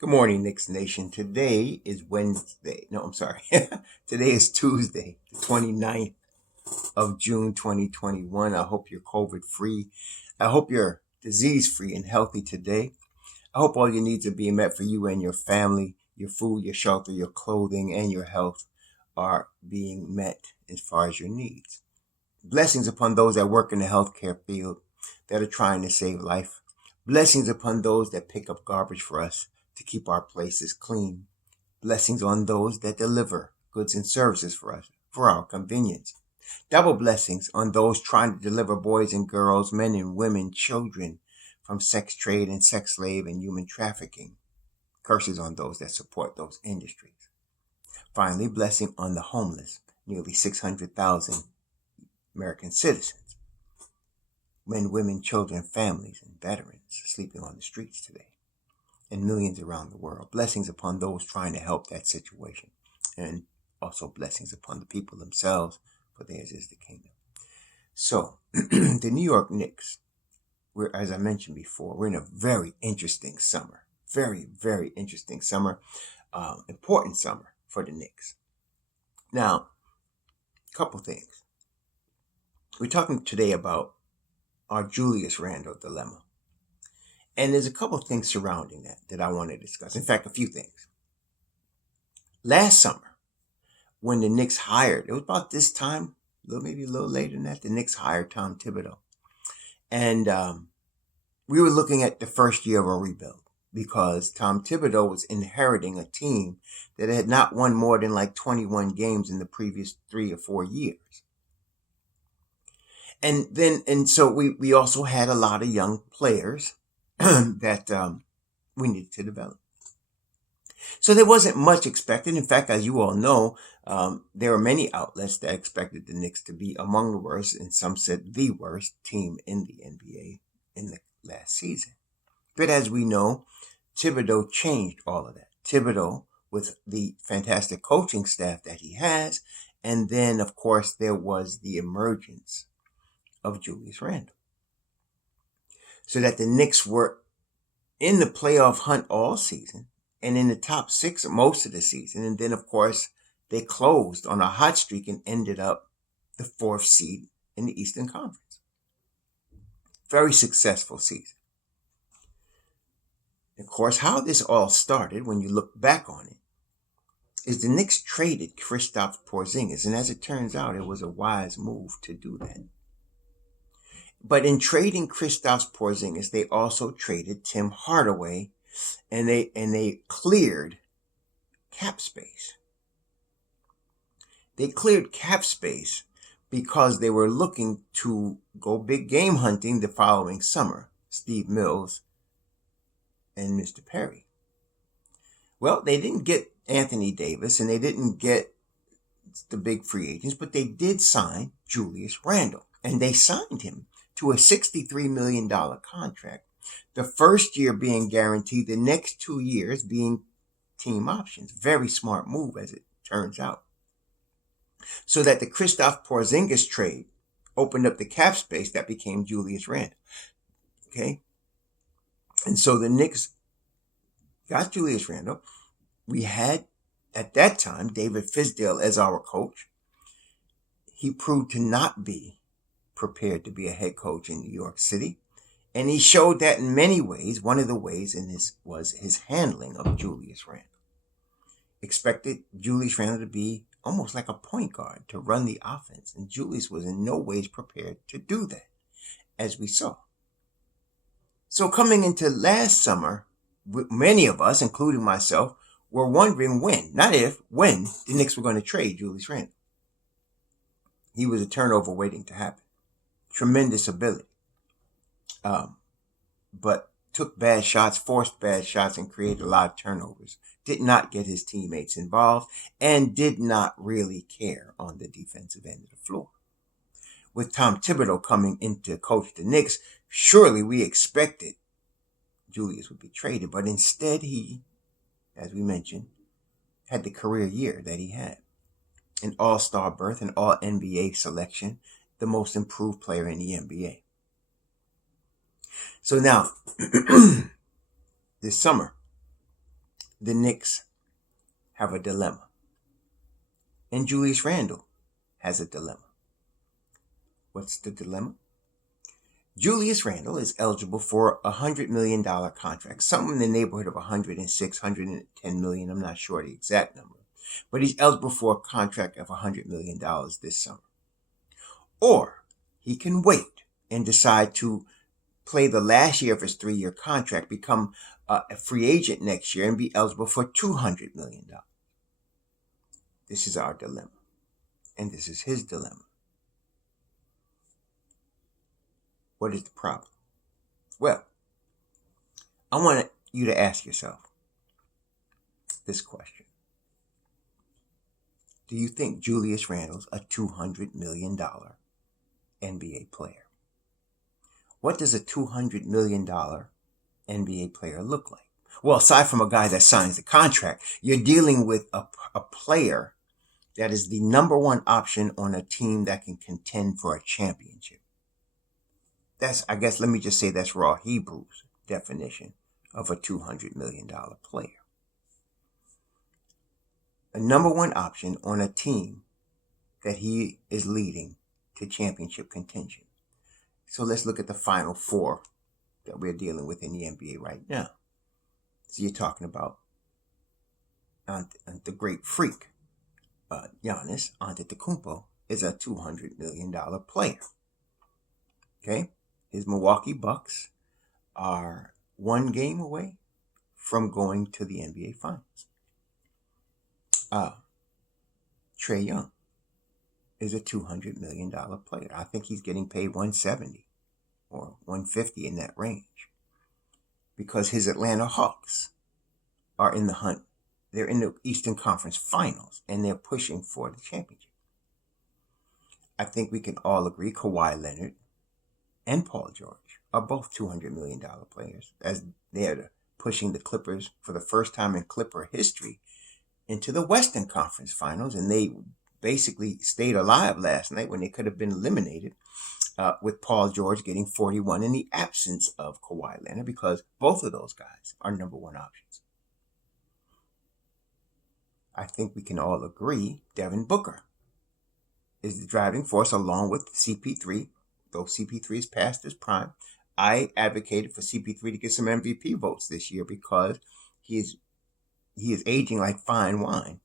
Good morning, Knicks Nation. Today is Wednesday. No, I'm sorry. Today is Tuesday, the 29th of June, 2021. I hope you're COVID free. I hope you're disease free and healthy today. I hope all your needs are being met for you and your family. Your food, your shelter, your clothing, and your health are being met as far as your needs. Blessings upon those that work in the healthcare field that are trying to save life. Blessings upon those that pick up garbage for us to keep our places clean. Blessings on those that deliver goods and services for us for our convenience. Double blessings on those trying to deliver boys and girls, men and women, children from sex trade and sex slave and human trafficking. Curses on those that support those industries. Finally, blessing on the homeless, nearly 600,000 American citizens, men, women, children, families, and veterans sleeping on the streets today, and millions around the world. Blessings upon those trying to help that situation, and also blessings upon the people themselves, for theirs is the kingdom. So, the New York Knicks, as I mentioned before, we're in a very interesting summer. Very, very interesting summer. Important summer for the Knicks. Now, a couple things. We're talking today about our Julius Randle dilemma. And there's a couple things surrounding that I want to discuss. In fact, a few things. Last summer, when the Knicks hired, it was about this time, maybe a little later than that, the Knicks hired Tom Thibodeau. And we were looking at the first year of a rebuild because Tom Thibodeau was inheriting a team that had not won more than like 21 games in the previous 3 or 4 years. And so we also had a lot of young players that we needed to develop. So there wasn't much expected. In fact, as you all know, there are many outlets that expected the Knicks to be among the worst, and some said the worst team in the NBA in the last season. But as we know, Thibodeau changed all of that. Thibodeau, with the fantastic coaching staff that he has, and then, of course, there was the emergence of Julius Randle. So that the Knicks were in the playoff hunt all season and in the top 6 most of the season. And then, of course, they closed on a hot streak and ended up the 4th seed in the Eastern Conference. Very successful season. Of course, how this all started, when you look back on it, is the Knicks traded Kristaps Porzingis. And as it turns out, it was a wise move to do that. But in trading Kristaps Porzingis, they also traded Tim Hardaway, and they cleared cap space. They cleared cap space because they were looking to go big game hunting the following summer. Steve Mills and Mr. Perry. Well, they didn't get Anthony Davis and they didn't get the big free agents, but they did sign Julius Randle, and they signed him to a $63 million contract. The first year being guaranteed, the next 2 years being team options. Very smart move, as it turns out. So that the Kristaps Porzingis trade opened up the cap space that became Julius Randle. Okay? And so the Knicks got Julius Randle. We had, at that time, David Fizdale as our coach. He proved to not be prepared to be a head coach in New York City. And he showed that in many ways. One of the ways in this was his handling of Julius Randle. Expected Julius Randle to be almost like a point guard to run the offense. And Julius was in no ways prepared to do that, as we saw. So coming into last summer, many of us, including myself, were wondering when, not if, when the Knicks were going to trade Julius Randle. He was a turnover waiting to happen. Tremendous ability. But took bad shots, forced bad shots, and created a lot of turnovers. Did not get his teammates involved and did not really care on the defensive end of the floor. With Tom Thibodeau coming in to coach the Knicks, surely we expected Julius would be traded, but instead he, as we mentioned, had the career year that he had. An all-star berth, an all-NBA selection, the most improved player in the NBA. So now, this summer, the Knicks have a dilemma. And Julius Randle has a dilemma. What's the dilemma? Julius Randle is eligible for a $100 million contract, something in the neighborhood of 106, 110 million. I'm not sure the exact number, but he's eligible for a contract of $100 million this summer. Or he can wait and decide to play the last year of his 3-year contract, become a free agent next year, and be eligible for $200 million. This is our dilemma, and this is his dilemma. What is the problem? Well, I want you to ask yourself this question. Do you think Julius Randle's a $200 million NBA player? What does a $200 million NBA player look like? Well, aside from a guy that signs the contract, you're dealing with a player that is the number one option on a team that can contend for a championship. I guess, let me just say that's raw Hebrew's definition of a $200 million player. A number one option on a team that he is leading to championship contention. So let's look at the final four that we're dealing with in the NBA right now. So you're talking about the great freak, Giannis Antetokounmpo, is a $200 million player. Okay? His Milwaukee Bucks are one game away from going to the NBA Finals. Trae Young is a $200 million player. I think he's getting paid $170 or $150 in that range, because his Atlanta Hawks are in the hunt. They're in the Eastern Conference Finals, and they're pushing for the championship. I think we can all agree Kawhi Leonard and Paul George are both $200 million players, as they're pushing the Clippers for the first time in Clipper history into the Western Conference Finals, and they basically stayed alive last night when they could have been eliminated, with Paul George getting 41 in the absence of Kawhi Leonard, because both of those guys are number one options. I think we can all agree Devin Booker is the driving force, along with CP3. Though CP3 is past his prime, I advocated for CP3 to get some MVP votes this year, because he is aging like fine wine,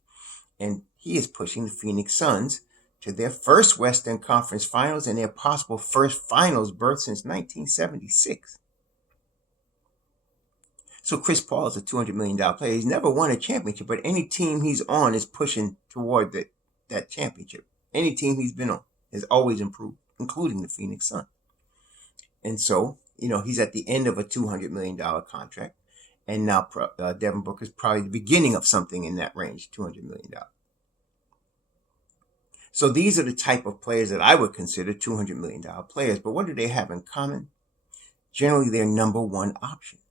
and he is pushing the Phoenix Suns to their first Western Conference Finals and their possible first Finals berth since 1976. So Chris Paul is a $200 million player. He's never won a championship, but any team he's on is pushing toward that championship. Any team he's been on has always improved, including the Phoenix Suns. And so, he's at the end of a $200 million contract. And now Devin Booker is probably the beginning of something in that range, $200 million. So these are the type of players that I would consider $200 million players. But what do they have in common? Generally, they're number one options.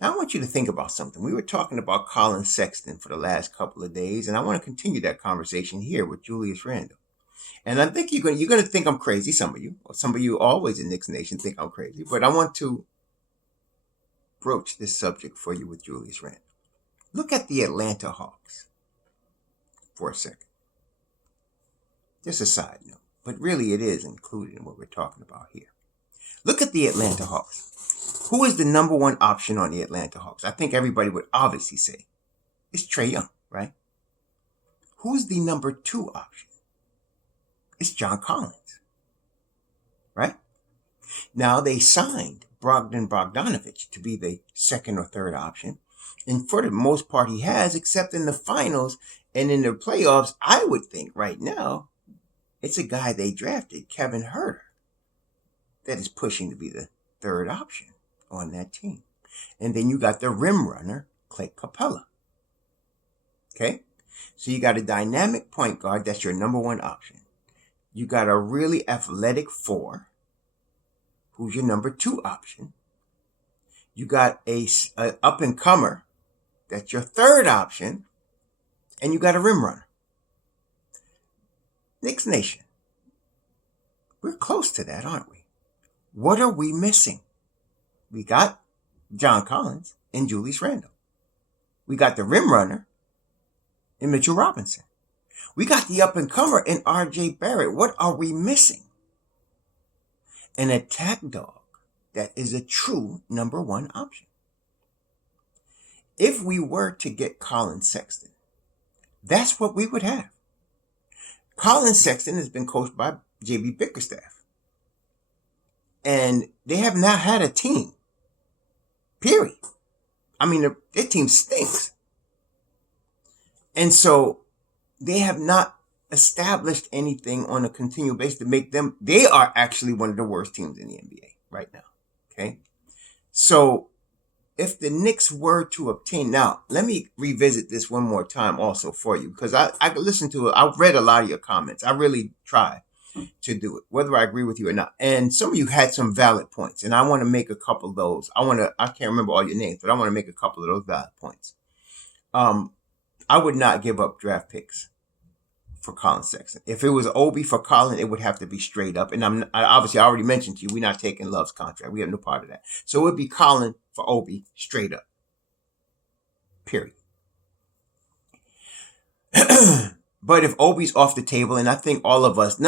Now, I want you to think about something. We were talking about Colin Sexton for the last couple of days, and I want to continue that conversation here with Julius Randle. And I think you're going to think I'm crazy, some of you always in Knicks Nation think I'm crazy, but I want to broach this subject for you with Julius Randle. Look at the Atlanta Hawks for a second. Just a side note, but really it is included in what we're talking about here. Look at the Atlanta Hawks. Who is the number one option on the Atlanta Hawks? I think everybody would obviously say it's Trae Young, right? Who's the number two option? It's John Collins, right? Now they signed Bogdan Bogdanovic to be the second or third option. And for the most part he has, except in the finals and in the playoffs, I would think right now it's a guy they drafted, Kevin Huerter, that is pushing to be the third option on that team. And then you got the rim runner, Clay Capella. Okay? So you got a dynamic point guard, that's your number one option. You got a really athletic four, who's your number two option. You got a up-and-comer, that's your third option. And you got a rim runner. Knicks Nation, we're close to that, aren't we? What are we missing? We got John Collins and Julius Randle. We got the rim runner in Mitchell Robinson. We got the up-and-comer in R.J. Barrett. What are we missing? An attack dog that is a true number one option. If we were to get Colin Sexton, that's what we would have. Colin Sexton has been coached by J.B. Bickerstaff. And they have not had a team. Period. I mean, their team stinks. And so they have not established anything on a continual basis to make them, they are actually one of the worst teams in the NBA right now. Okay. So if the Knicks were to obtain, now let me revisit this one more time also for you, because I listened to it. I've read a lot of your comments. I really try to do it, whether I agree with you or not. And some of you had some valid points, and I want to make a couple of those. I can't remember all your names, but I want to make a couple of those valid points. I would not give up draft picks for Colin Sexton. If it was Obi for Colin, it would have to be straight up. And I already mentioned to you, we're not taking Love's contract. We have no part of that. So it would be Colin for Obi straight up. Period. But if Obi's off the table, and I think none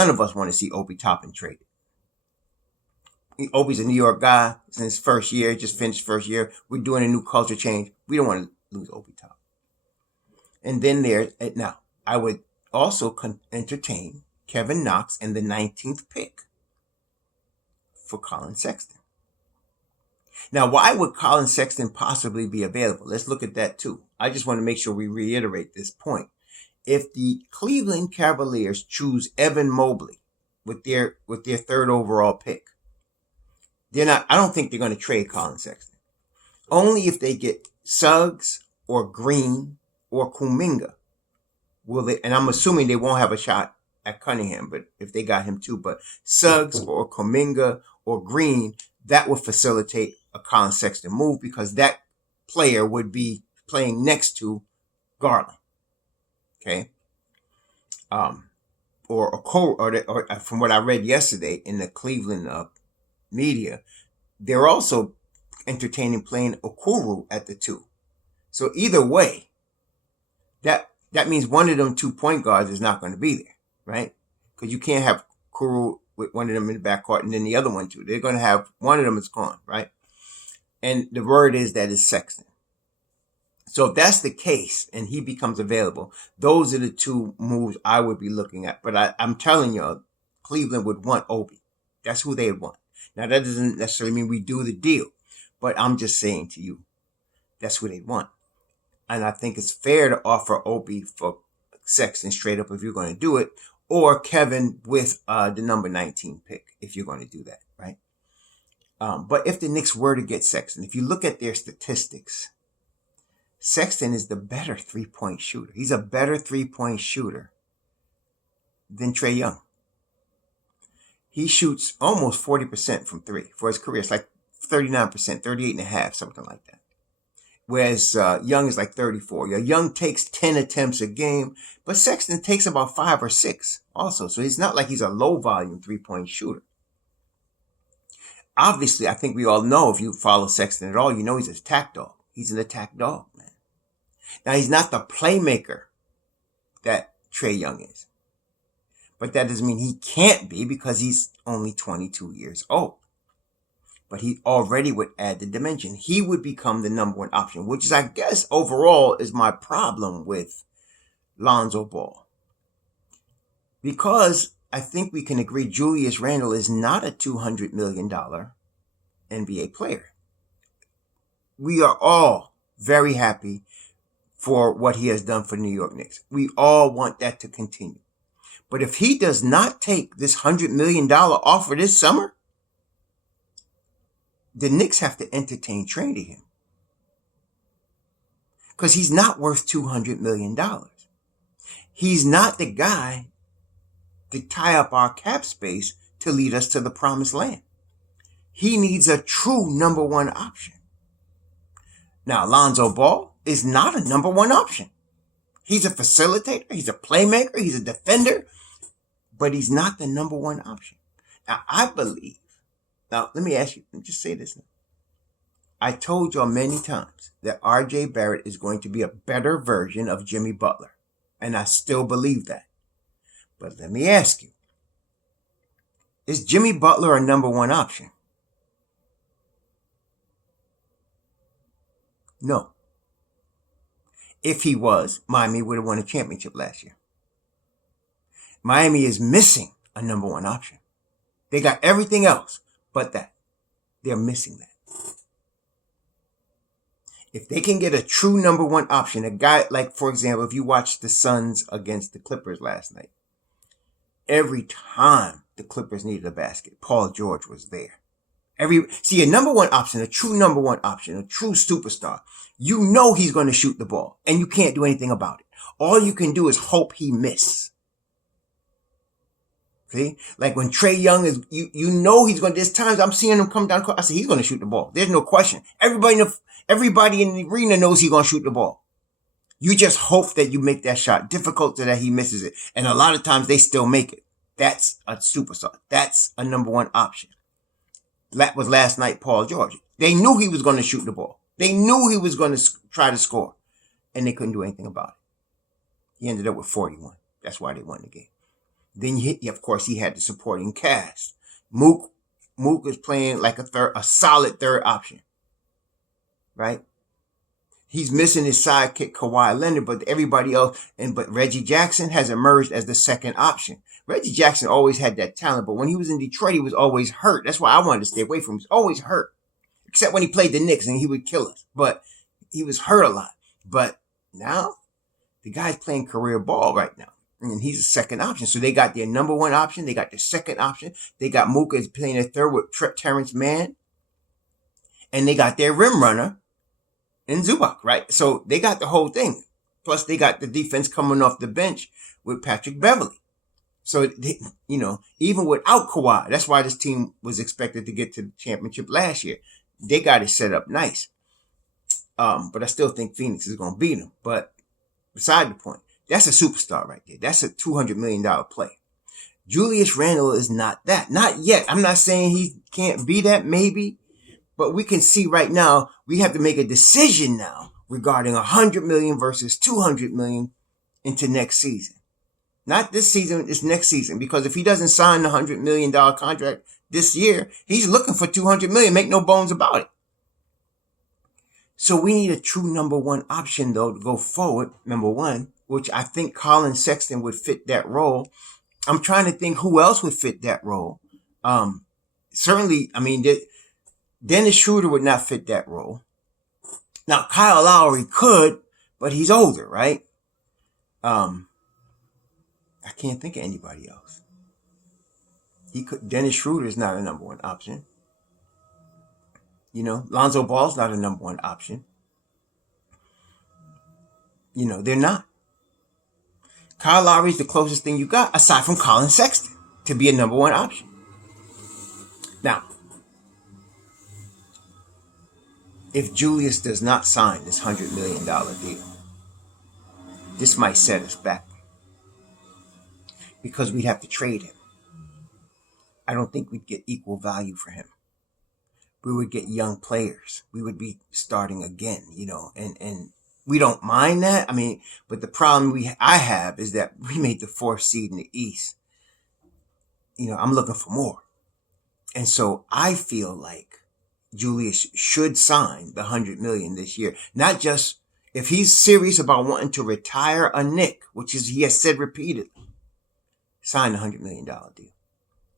of us want to see Obi Toppin traded. Obi's a New York guy. It's in his first year, just finished first year. We're doing a new culture change. We don't want to lose Obi Toppin. And then now, I would also entertain Kevin Knox and the 19th pick for Colin Sexton. Now, why would Colin Sexton possibly be available? Let's look at that too. I just want to make sure we reiterate this point. If the Cleveland Cavaliers choose Evan Mobley with their third overall pick, I don't think they're going to trade Colin Sexton. Only if they get Suggs or Green or Kuminga will they, and I'm assuming they won't have a shot at Cunningham, but if they got him too, but Suggs or Kuminga or Green, that would facilitate a Colin Sexton move, because that player would be playing next to Garland. Okay. Or from what I read yesterday in the Cleveland media, they're also entertaining playing Okoro at the 2. So either way, that means one of them 2 point guards is not going to be there, right? Because you can't have Okoro with one of them in the backcourt and then the other one too. They're going to have one of them is gone, right? And the word is that is Sexton. So if that's the case and he becomes available, those are the 2 moves I would be looking at. But I'm telling you, Cleveland would want Obi. That's who they would want. Now, that doesn't necessarily mean we do the deal, but I'm just saying to you, that's who they want. And I think it's fair to offer Obi for Sexton straight up if you're going to do it, or Kevin with the number 19 pick if you're going to do that, right? But if the Knicks were to get Sexton, if you look at their statistics, Sexton is the better 3-point shooter. He's a better 3-point shooter than Trae Young. He shoots almost 40% from 3 for his career. It's like 39%, 38.5%, something like that. Whereas Young is like 34. Young takes 10 attempts a game, but Sexton takes about 5 or 6 also. So it's not like he's a low volume 3-point shooter. Obviously, I think we all know, if you follow Sexton at all, you know he's an attack dog. He's an attack dog, man. Now, he's not the playmaker that Trae Young is. But that doesn't mean he can't be, because he's only 22 years old. But he already would add the dimension. He would become the number 1 option, which is, I guess, overall is my problem with Lonzo Ball. Because I think we can agree Julius Randle is not a $200 million NBA player. We are all very happy for what he has done for New York Knicks. We all want that to continue. But if he does not take this $100 million offer this summer, the Knicks have to entertain trading him. Because he's not worth $200 million. He's not the guy to tie up our cap space to lead us to the promised land. He needs a true number 1 option. Now, Lonzo Ball is not a number 1 option. He's a facilitator. He's a playmaker. He's a defender. But he's not the number 1 option. Now, I believe. Now, let me ask you. Just say this now. I told y'all many times that R.J. Barrett is going to be a better version of Jimmy Butler. And I still believe that. But let me ask you, is Jimmy Butler a number one option? No. If he was, Miami would have won a championship last year. Miami is missing a number one option. They got everything else but that. They're missing that. If they can get a true number one option, a guy like, for example, if you watched the Suns against the Clippers last night, every time the Clippers needed a basket, Paul George was there. See, a number one option, a true number one option, a true superstar, you know he's going to shoot the ball, and you can't do anything about it. All you can do is hope he miss. See? Like when Trae Young is, you know he's going to, there's times I'm seeing him come down the court, I say he's going to shoot the ball. There's no question. Everybody in the arena knows he's going to shoot the ball. You just hope that you make that shot difficult so that he misses it. And a lot of times they still make it. That's a superstar. That's a number one option. That was last night, Paul George. They knew he was going to shoot the ball. They knew he was going to try to score. And they couldn't do anything about it. He ended up with 41. That's why they won the game. Then, of course, he had the supporting cast. Mook is playing like a solid third option. Right? He's missing his sidekick, Kawhi Leonard, but everybody else, but Reggie Jackson has emerged as the second option. Reggie Jackson always had that talent, but when he was in Detroit, he was always hurt. That's why I wanted to stay away from him. He was always hurt. Except when he played the Knicks and he would kill us. But he was hurt a lot. But now, the guy's playing career ball right now. And he's a second option. So they got their number one option. They got their second option. They got Mooka playing their third with Terrence Mann. And they got their rim runner in Zubac, right? So they got the whole thing. Plus, they got the defense coming off the bench with Patrick Beverley. So, even without Kawhi, that's why this team was expected to get to the championship last year. They got it set up nice. But I still think Phoenix is going to beat them. But beside the point, that's a superstar right there. That's a $200 million play. Julius Randle is not that. Not yet. I'm not saying he can't be that, maybe. But we can see right now, we have to make a decision now regarding $100 million versus $200 million into next season. Not this season, it's next season. Because if he doesn't sign the $100 million contract this year, he's looking for $200 million. Make no bones about it. So we need a true number one option, though, to go forward, number one, which I think Colin Sexton would fit that role. I'm trying to think who else would fit that role. Certainly, Dennis Schroeder would not fit that role. Now, Kyle Lowry could, but he's older, right? I can't think of anybody else. Dennis Schroeder is not a number one option. Lonzo Ball's not a number one option. They're not. Kyle Lowry's the closest thing you got, aside from Colin Sexton, to be a number one option. Now, if Julius does not sign this $100 million deal, this might set us back. Because we'd have to trade him. I don't think we'd get equal value for him. We would get young players. We would be starting again, and we don't mind that. But the problem I have is that we made the 4th seed in the East. I'm looking for more. And so I feel like Julius should sign the $100 million this year. Not just if he's serious about wanting to retire a Knick, which is he has said repeatedly. Sign the $100 million deal.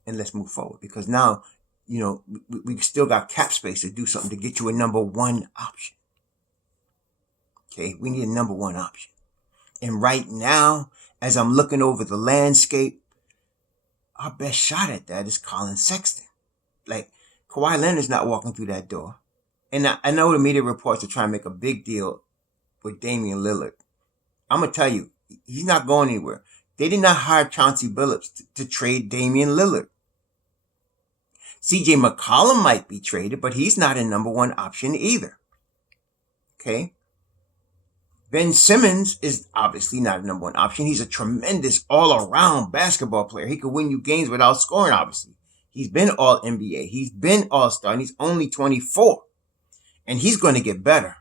And let's move forward. Because now, we still got cap space to do something to get you a number one option. Okay, we need a number one option. And right now, as I'm looking over the landscape, our best shot at that is Colin Sexton. Like, Kawhi Leonard's not walking through that door. And I know the media reports are trying to make a big deal with Damian Lillard. I'm going to tell you, he's not going anywhere. They did not hire Chauncey Billups to trade Damian Lillard. CJ McCollum might be traded, but he's not a number one option either. Okay? Ben Simmons is obviously not a number one option. He's a tremendous all-around basketball player. He could win you games without scoring, obviously. He's been all NBA. He's been all-star, and he's only 24. And he's going to get better.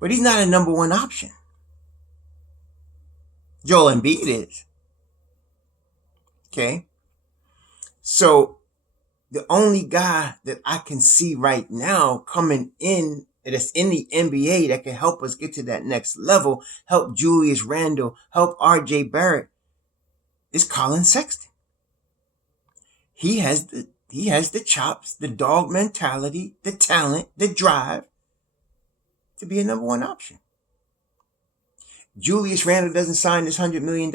But he's not a number one option. Joel Embiid is. Okay? So the only guy that I can see right now coming in that's in the NBA that can help us get to that next level, help Julius Randle, help RJ Barrett, is Colin Sexton. He has the chops, the dog mentality, the talent, the drive to be a number one option. Julius Randle doesn't sign this $100 million.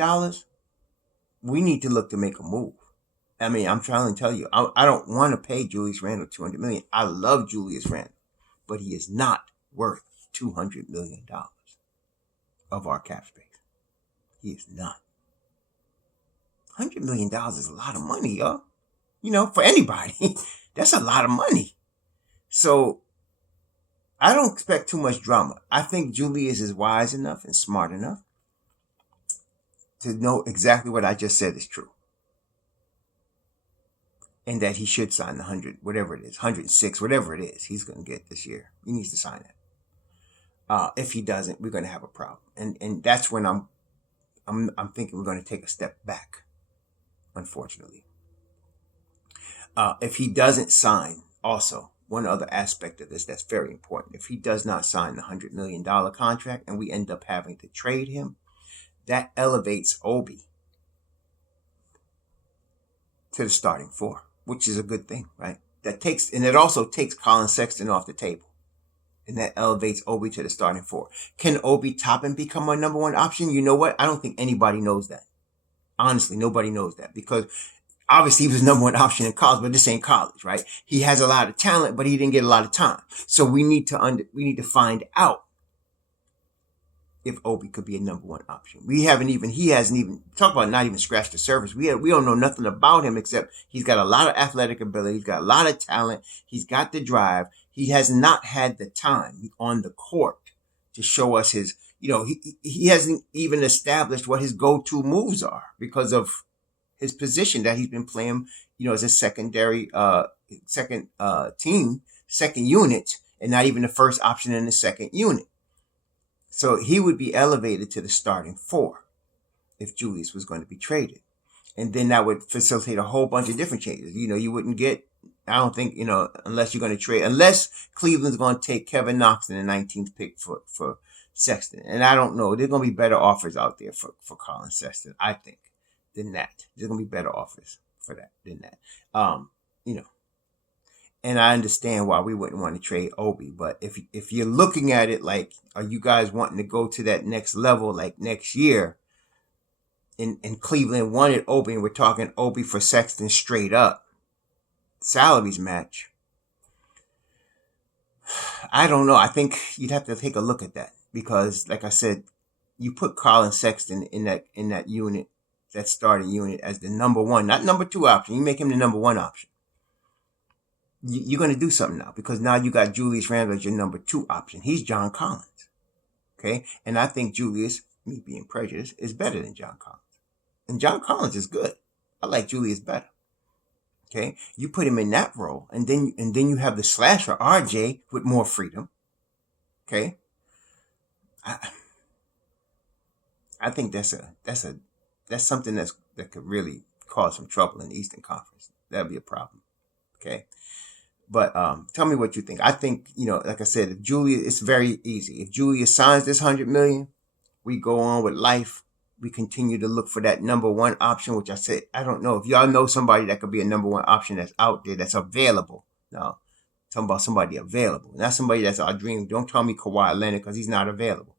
We need to look to make a move. I mean, I'm trying to tell you, I don't want to pay Julius Randle $200 million. I love Julius Randle, but he is not worth $200 million of our cap space. He is not. $100 million is a lot of money, y'all. You know, for anybody, that's a lot of money. So I don't expect too much drama. I think Julius is wise enough and smart enough to know exactly what I just said is true. And that he should sign the 100, whatever it is, 106, whatever it is, he's going to get this year. He needs to sign it. If he doesn't, we're going to have a problem. And that's when I'm thinking we're going to take a step back, unfortunately. If he doesn't sign, also, one other aspect of this that's very important. If he does not sign the $100 million contract and we end up having to trade him, that elevates Obi to the starting four, which is a good thing, right? It also takes Colin Sexton off the table. And that elevates Obi to the starting four. Can Obi Toppin become our number one option? You know what? I don't think anybody knows that. Honestly, nobody knows that because obviously he was number one option in college, but this ain't college, right? He has a lot of talent, but he didn't get a lot of time. So we need to find out if Obi could be a number one option. He hasn't even talk about not even scratched the surface. We don't know nothing about him except he's got a lot of athletic ability. He's got a lot of talent. He's got the drive. He has not had the time on the court to show us his, he hasn't even established what his go-to moves are because of his position that he's been playing, as a secondary, second unit, and not even the first option in the second unit. So he would be elevated to the starting four if Julius was going to be traded. And then that would facilitate a whole bunch of different changes. You wouldn't get, I don't think, unless you're going to trade, unless Cleveland's going to take Kevin Knox in the 19th pick for Sexton. And I don't know. There's going to be better offers out there for Colin Sexton, I think, than that. There's going to be better offers for that than that. And I understand why we wouldn't want to trade Obi, but if you're looking at it like, are you guys wanting to go to that next level like next year? And Cleveland wanted Obi, and we're talking Obi for Sexton straight up. Salaries match. I don't know. I think you'd have to take a look at that because, like I said, you put Colin Sexton in that unit, that starting unit, as the number one, not number two option. You make him the number one option. You're going to do something now because now you got Julius Randle as your number two option. He's John Collins. Okay. And I think Julius, me being prejudiced, is better than John Collins. And John Collins is good. I like Julius better. Okay. You put him in that role and then you have the slasher RJ with more freedom. Okay. I think that's something that could really cause some trouble in the Eastern Conference. That'd be a problem. Okay. But tell me what you think. I think, like I said, if Julius, it's very easy. If Julius signs this $100 million, we go on with life. We continue to look for that number one option, which I said, I don't know. If y'all know somebody that could be a number one option that's out there, that's available. No, talking about somebody available. Not somebody that's our dream. Don't tell me Kawhi Leonard because he's not available.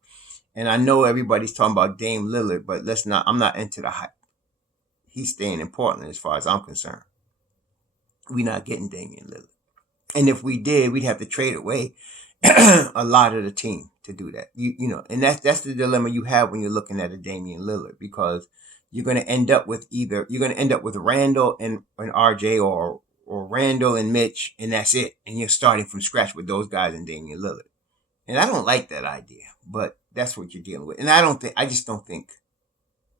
And I know everybody's talking about Dame Lillard, but I'm not into the hype. He's staying in Portland as far as I'm concerned. We're not getting Damian Lillard. And if we did, we'd have to trade away a lot of the team to do that. And that's the dilemma you have when you're looking at a Damian Lillard, because you're going to end up with Randle and RJ or Randle and Mitch, and that's it. And you're starting from scratch with those guys and Damian Lillard. And I don't like that idea, but that's what you're dealing with. And I just don't think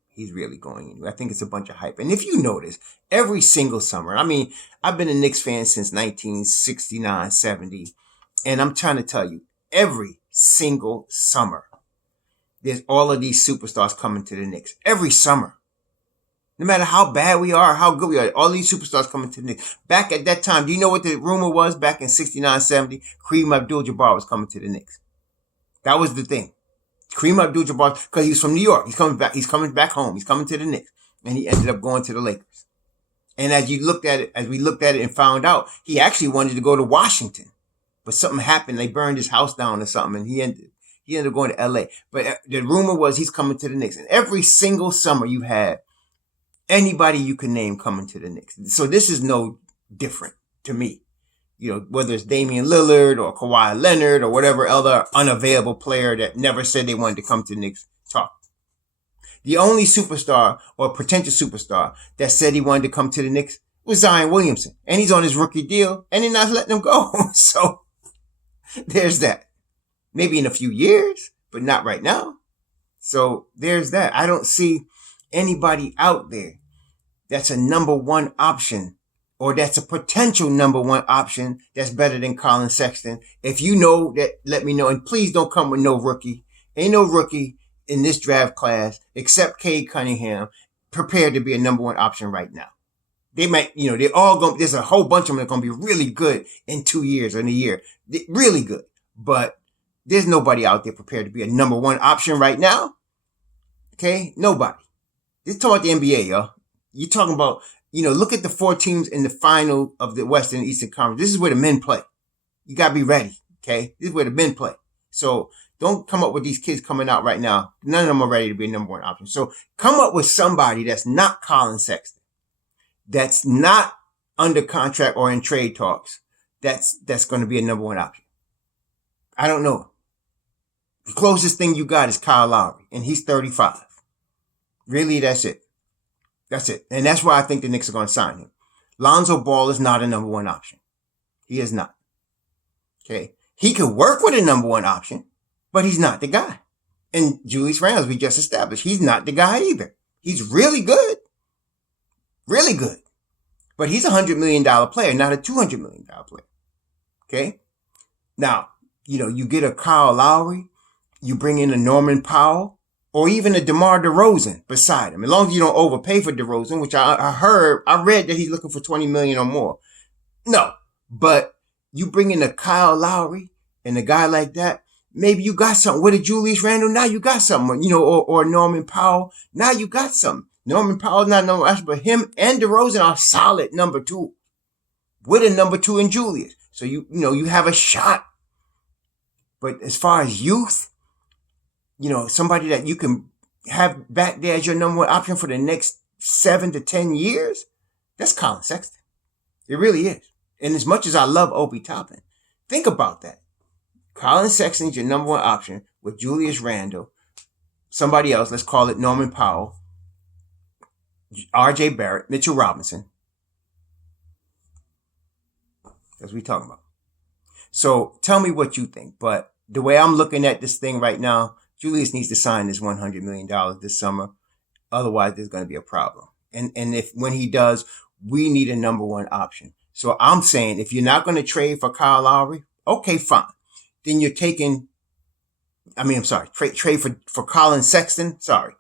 he's really going anywhere. I think it's a bunch of hype. And if you notice, every single summer, I mean, I've been a Knicks fan since 1969, 70. And I'm trying to tell you, every single summer, there's all of these superstars coming to the Knicks. Every summer. No matter how bad we are, how good we are, all these superstars coming to the Knicks. Back at that time, do you know what the rumor was back in 69, 70? Kareem Abdul-Jabbar was coming to the Knicks. That was the thing. Kareem Abdul-Jabbar, because he was from New York. He's coming back home. He's coming to the Knicks. And he ended up going to the Lakers. And as we looked at it and found out, he actually wanted to go to Washington. But something happened. They burned his house down or something, and he ended up going to LA. But the rumor was he's coming to the Knicks. And every single summer you had anybody you can name coming to the Knicks. So this is no different to me. You know, whether it's Damian Lillard or Kawhi Leonard or whatever other unavailable player that never said they wanted to come to the Knicks, talk. The only superstar or potential superstar that said he wanted to come to the Knicks was Zion Williamson. And he's on his rookie deal and they're not letting him go. So there's that. Maybe in a few years, but not right now. So there's that. I don't see anybody out there that's a number one option or that's a potential number one option that's better than Colin Sexton. If you know that, let me know. And please don't come with no rookie. Ain't no rookie in this draft class except Cade Cunningham prepared to be a number one option right now. They might, they're all going, there's a whole bunch of them that are going to be really good in 2 years or in a year. They're really good. But there's nobody out there prepared to be a number one option right now. Okay? Nobody. This is talking about the NBA, y'all. You're talking about, look at the 4 teams in the final of the Western and Eastern Conference. This is where the men play. You got to be ready, okay? This is where the men play. So don't come up with these kids coming out right now. None of them are ready to be a number one option. So come up with somebody that's not Colin Sexton, that's not under contract or in trade talks, that's going to be a number one option. I don't know. The closest thing you got is Kyle Lowry, and he's 35. Really, that's it. That's it. And that's why I think the Knicks are going to sign him. Lonzo Ball is not a number one option. He is not. Okay. He could work with a number one option, but he's not the guy. And Julius Randle, as we just established, he's not the guy either. He's really good. Really good. But he's a $100 million player, not a $200 million player. Okay. Now, you get a Kyle Lowry, you bring in a Norman Powell, or even a DeMar DeRozan beside him. As long as you don't overpay for DeRozan, which I read that he's looking for $20 million or more. No, but you bring in a Kyle Lowry and a guy like that, maybe you got something. With a Julius Randle, now you got something, or Norman Powell, now you got something. Norman Powell's not number one, but him and DeRozan are solid number 2 with a number 2 in Julius. So you have a shot. But as far as youth, somebody that you can have back there as your number one option for the next 7 to 10 years, that's Colin Sexton. It really is. And as much as I love Obi Toppin, think about that. Colin Sexton's your number one option with Julius Randle, somebody else, let's call it Norman Powell, R.J. Barrett, Mitchell Robinson. That's what we're talking about. So tell me what you think. But the way I'm looking at this thing right now, Julius needs to sign this $100 million this summer. Otherwise, there's going to be a problem. And when he does, we need a number one option. So I'm saying if you're not going to trade for Kyle Lowry, okay, fine. Then you're taking, trade for Colin Sexton. Sorry.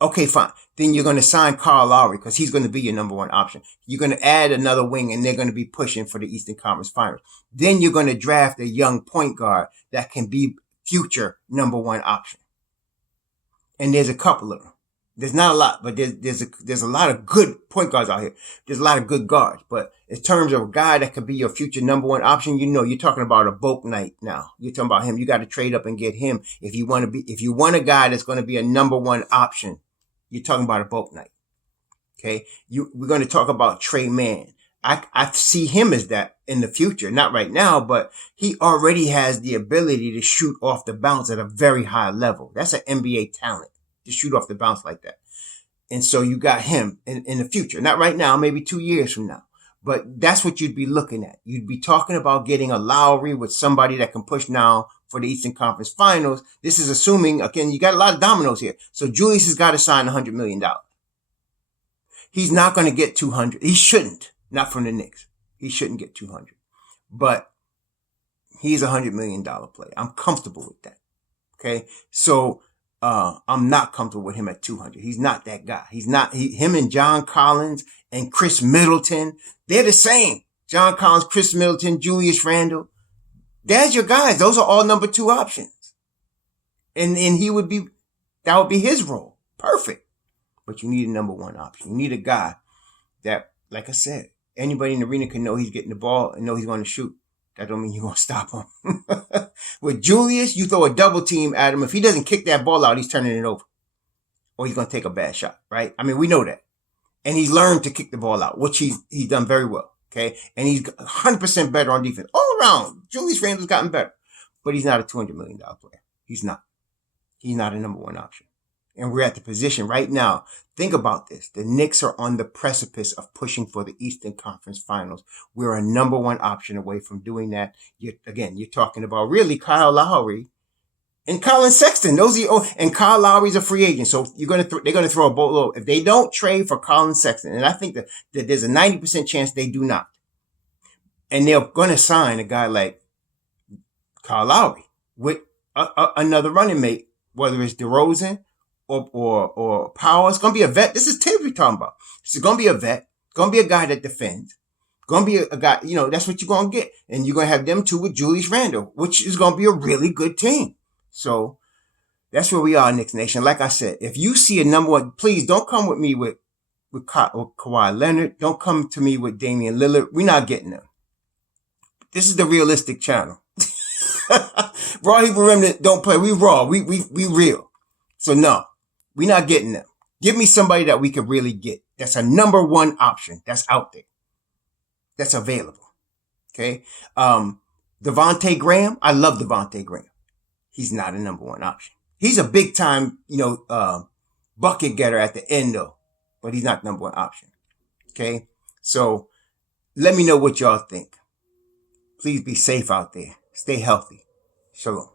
Okay, fine. Then you're going to sign Kyle Lowry because he's going to be your number one option. You're going to add another wing and they're going to be pushing for the Eastern Conference Finals. Then you're going to draft a young point guard that can be future number one option. And there's a couple of them. There's not a lot, but there's a lot of good point guards out here. There's a lot of good guards, but in terms of a guy that could be your future number one option, you're talking about a Boak Knight now. You're talking about him. You got to trade up and get him. If you want a guy that's going to be a number one option, you're talking about a Boak Knight. Okay. We're going to talk about Trey Mann. I see him as that in the future, not right now, but he already has the ability to shoot off the bounce at a very high level. That's an NBA talent to shoot off the bounce like that. And so you got him in the future, not right now, maybe 2 years from now, but that's what you'd be looking at. You'd be talking about getting a Lowry with somebody that can push now for the Eastern Conference Finals. This is assuming, again, you got a lot of dominoes here. So Julius has got to sign $100 million. He's not going to get 200. He shouldn't. Not from the Knicks. He shouldn't get 200. But He's $100 million player. I'm comfortable with that. Okay. So, I'm not comfortable with him at 200. He's not that guy. Him and John Collins and Chris Middleton, they're the same. John Collins, Chris Middleton, Julius Randle. There's your guys. Those are all number 2 options. And that would be his role. Perfect. But you need a number 1 option. You need a guy that, like I said, anybody in the arena can know he's getting the ball and know he's going to shoot. That don't mean you're going to stop him. With Julius, you throw a double team at him. If he doesn't kick that ball out, he's turning it over. Or he's going to take a bad shot, right? I mean, we know that. And he's learned to kick the ball out, which he's done very well, okay? And he's 100% better on defense. All around, Julius Randle's gotten better. But he's not a $200 million player. He's not. He's not a number 1 option. And we're at the position right now. Think about this. The Knicks are on the precipice of pushing for the Eastern Conference Finals. We're a number 1 option away from doing that. You're talking about really Kyle Lowry and Colin Sexton. And Kyle Lowry's a free agent. So they're going to throw a boatload. If they don't trade for Colin Sexton, and I think that there's a 90% chance they do not. And they're going to sign a guy like Kyle Lowry with another running mate, whether it's DeRozan or Powell. It's going to be a vet. This is Tibbs we're talking about. It's going to be a vet. It's going to be a guy that defends. It's going to be a guy, that's what you're going to get. And you're going to have them 2 with Julius Randle, which is going to be a really good team. So that's where we are, Knicks Nation. Like I said, if you see a number 1, please don't come with me with Kawhi Leonard. Don't come to me with Damian Lillard. We're not getting them. This is the realistic channel. Raw Hebrew Remnant don't play. We raw. We real. So no, we're not getting them. Give me somebody that we could really get. That's a number 1 option that's out there. That's available. Okay. Devontae Graham. I love Devontae Graham. He's not a number 1 option. He's a big time, bucket getter at the end though, but he's not number 1 option. Okay. So let me know what y'all think. Please be safe out there. Stay healthy. Shalom.